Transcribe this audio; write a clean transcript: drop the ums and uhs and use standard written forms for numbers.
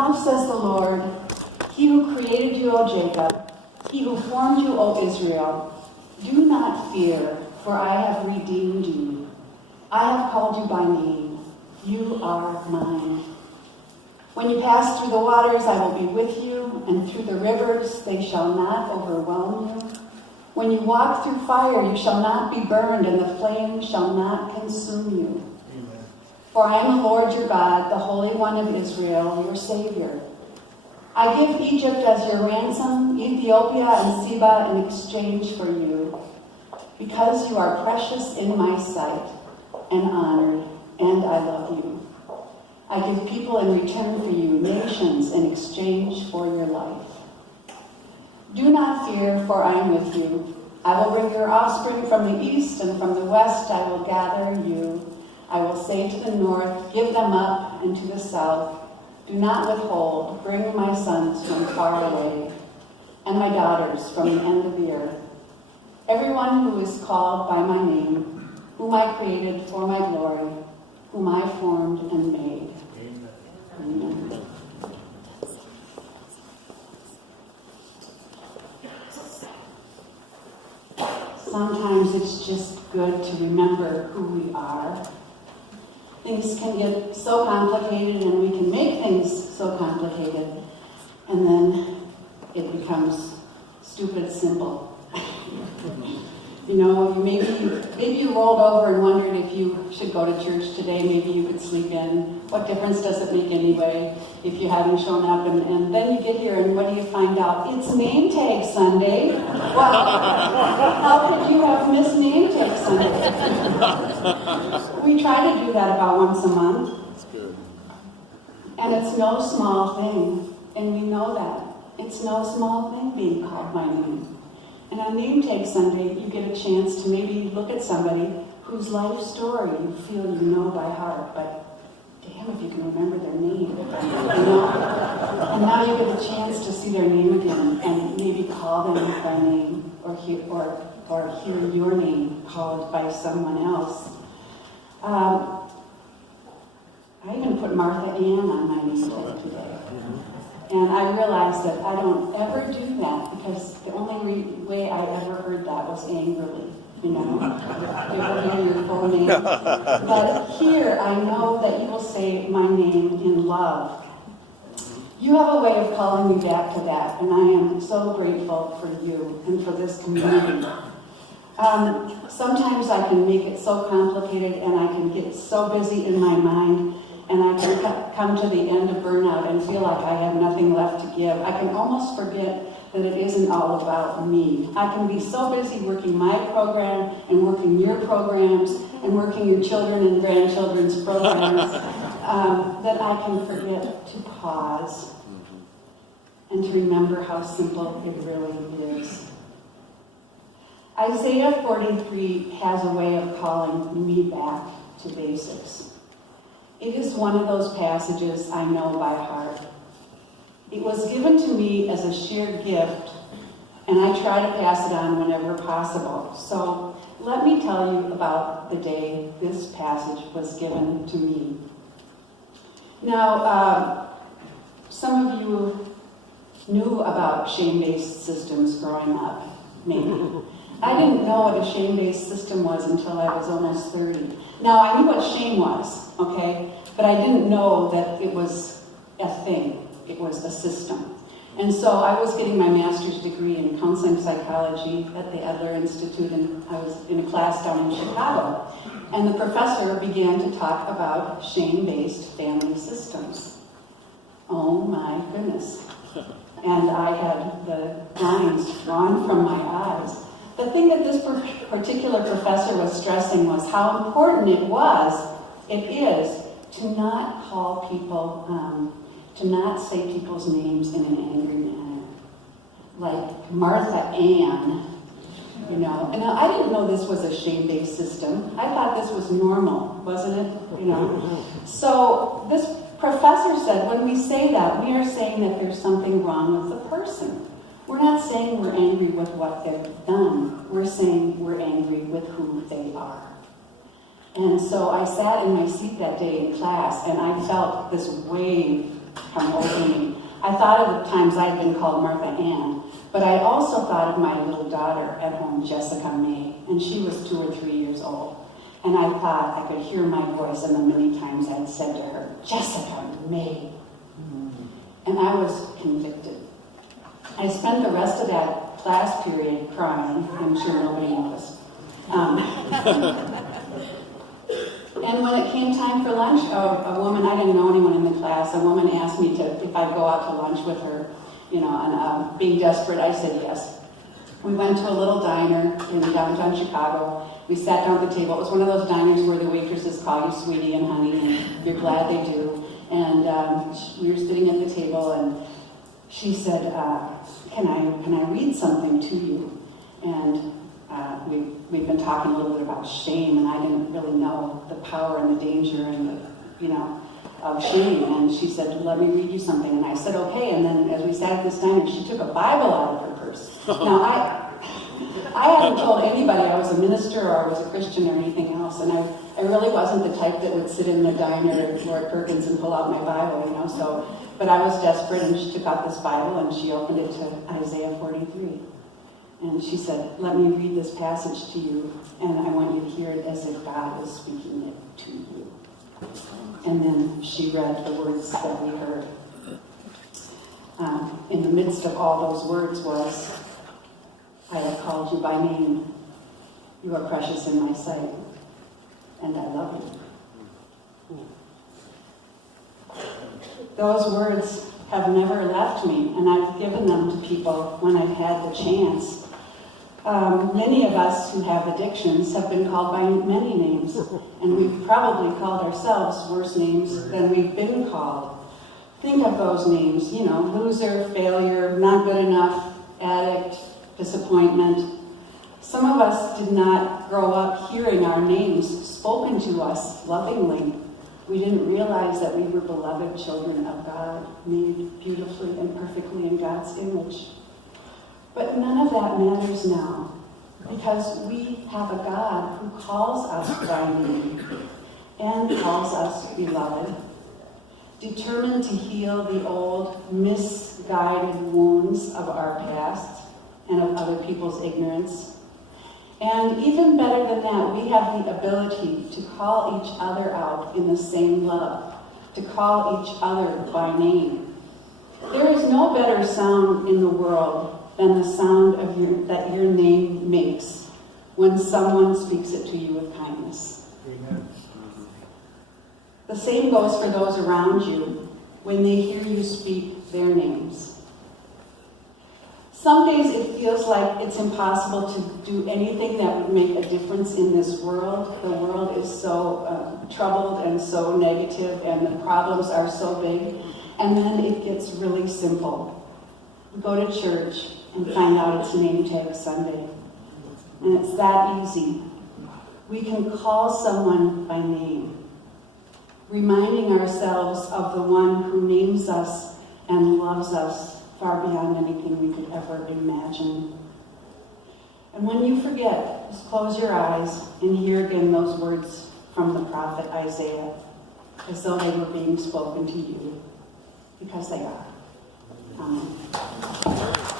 now says the Lord, He who created you, O Jacob, He who formed you, O Israel, do not fear, for I have redeemed you. I have called you by name. You are mine. When you pass through the waters, I will be with you, and through the rivers, they shall not overwhelm you. When you walk through fire, you shall not be burned, and the flame shall not consume you. Amen. For I am the Lord your God, the Holy One of Israel, your Savior. I give Egypt as your ransom, Ethiopia and Seba in exchange for you, because you are precious in my sight and honored, and I love you. I give people in return for you, nations in exchange for your life. Do not fear, for I am with you. I will bring your offspring from the east, and from the west I will gather you. I will say to the north, give them up, and to the south, do not withhold. Bring my sons from far away, and my daughters from the end of the earth. Everyone who is called by my name, whom I created for my glory, whom I formed and made. Amen. Sometimes it's just good to remember who we are. Things can get so complicated, and we can make things so complicated, and then it becomes stupid simple. You know, maybe you rolled over and wondered if you should go to church today. Maybe you could sleep in. What difference does it make anyway if you haven't shown up? And then you get here, and what do you find out? It's name tag Sunday. Well, how could you have missed name tag Sunday? We try to do that about once a month. That's good. And it's no small thing. And we know that. It's no small thing being called by name. And on Name Tag Sunday, you get a chance to maybe look at somebody whose life story you feel you know by heart, but damn if you can remember their name, you know? And now you get a chance to see their name again and maybe call them by name or hear your name called by someone else. I even put Martha Ann on my name tag today. And I realized that I don't ever do that because the only way I ever heard that was angrily, you know. You ever hear your full name? But here I know that you will say my name in love. You have a way of calling me back to that, and I am so grateful for you and for this community. Sometimes I can make it so complicated, and I can get so busy in my mind, and I can come to the end of burnout and feel like I have nothing left to give. I can almost forget that it isn't all about me. I can be so busy working my program and working your programs and working your children and grandchildren's programs that I can forget to pause and to remember how simple it really is. Isaiah 43 has a way of calling me back to basics. It is one of those passages I know by heart. It was given to me as a shared gift, and I try to pass it on whenever possible. So let me tell you about the day this passage was given to me. Now, some of you knew about shame-based systems growing up, maybe. I didn't know what a shame-based system was until I was almost 30. Now, I knew what shame was, okay? But I didn't know that it was a thing. It was a system. And so I was getting my master's degree in counseling psychology at the Edler Institute, and I was in a class down in Chicago. And the professor began to talk about shame-based family systems. Oh my goodness. And I had the lines drawn from my eyes. The thing that this particular professor was stressing was how important it is to not call people, to not say people's names in an angry manner. Like Martha Ann, you know. And I didn't know this was a shame-based system. I thought this was normal, wasn't it? You know. So this professor said, when we say that, we are saying that there's something wrong with the person. We're not saying we're angry with what they've done. We're saying we're angry with who they are. And so I sat in my seat that day in class, and I felt this wave come over me. I thought of the times I'd been called Martha Ann, but I also thought of my little daughter at home, Jessica May, and she was 2 or 3 years old. And I thought I could hear my voice and the many times I'd said to her, Jessica May. And I was convicted. I spent the rest of that class period crying. I'm sure nobody noticed. And when it came time for lunch, a woman, I didn't know anyone in the class, a woman asked me if I'd go out to lunch with her, and being desperate, I said yes. We went to a little diner in downtown Chicago. We sat down at the table. It was one of those diners where the waitresses call you sweetie and honey, and you're glad they do. And we were sitting at the table, and she said, can I read something to you? And we've been talking a little bit about shame, and I didn't really know the power and the danger and of shame. And she said, let me read you something. And I said, okay. And then as we sat at this diner, she took a Bible out of her purse. Now, I hadn't told anybody I was a minister or I was a Christian or anything else. And I really wasn't the type that would sit in the diner at Lord Perkins and pull out my Bible, but I was desperate, and she took out this Bible and she opened it to Isaiah 43. And she said, let me read this passage to you, and I want you to hear it as if God was speaking it to you. And then she read the words that we heard. In the midst of all those words was, I have called you by name. You are precious in my sight, and I love you. Those words have never left me, and I've given them to people when I've had the chance. Many of us who have addictions have been called by many names, and we've probably called ourselves worse names than we've been called. Think of those names, loser, failure, not good enough, addict, disappointment. Some of us did not grow up hearing our names spoken to us lovingly. We didn't realize that we were beloved children of God, made beautifully and perfectly in God's image. But none of that matters now, because we have a God who calls us by name and calls us beloved, determined to heal the old, misguided wounds of our past and of other people's ignorance. And even better than that, we have the ability to call each other out in the same love, to call each other by name. There is no better sound in the world than the sound that your name makes when someone speaks it to you with kindness. Amen. The same goes for those around you when they hear you speak their names. Some days it feels like it's impossible to do anything that would make a difference in this world. The world is so troubled and so negative, and the problems are so big. And then it gets really simple. We go to church and find out it's Name Tag Sunday. And it's that easy. We can call someone by name, reminding ourselves of the one who names us and loves us far beyond anything we could ever imagine. And when you forget, just close your eyes and hear again those words from the prophet Isaiah, as though they were being spoken to you, because they are. Amen.